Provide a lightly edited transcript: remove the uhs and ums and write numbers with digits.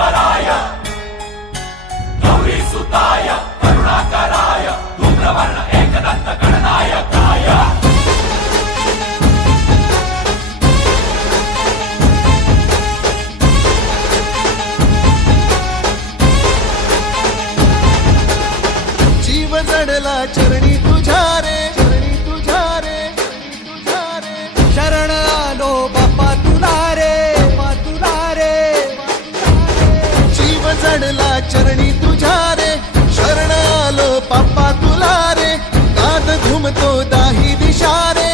ईश्वराय गौरी सुताय करुणाकराय धूम्रवर्ण एकदंत गणनायकाय जीव जडला चरणी तुझ्या रे शरण आलो बाप्पा तुला रे जीव जडला चरणी तुझ्या रे शरण आलो बाप्पा तुला रे काद घुमतो दाही दिशा रे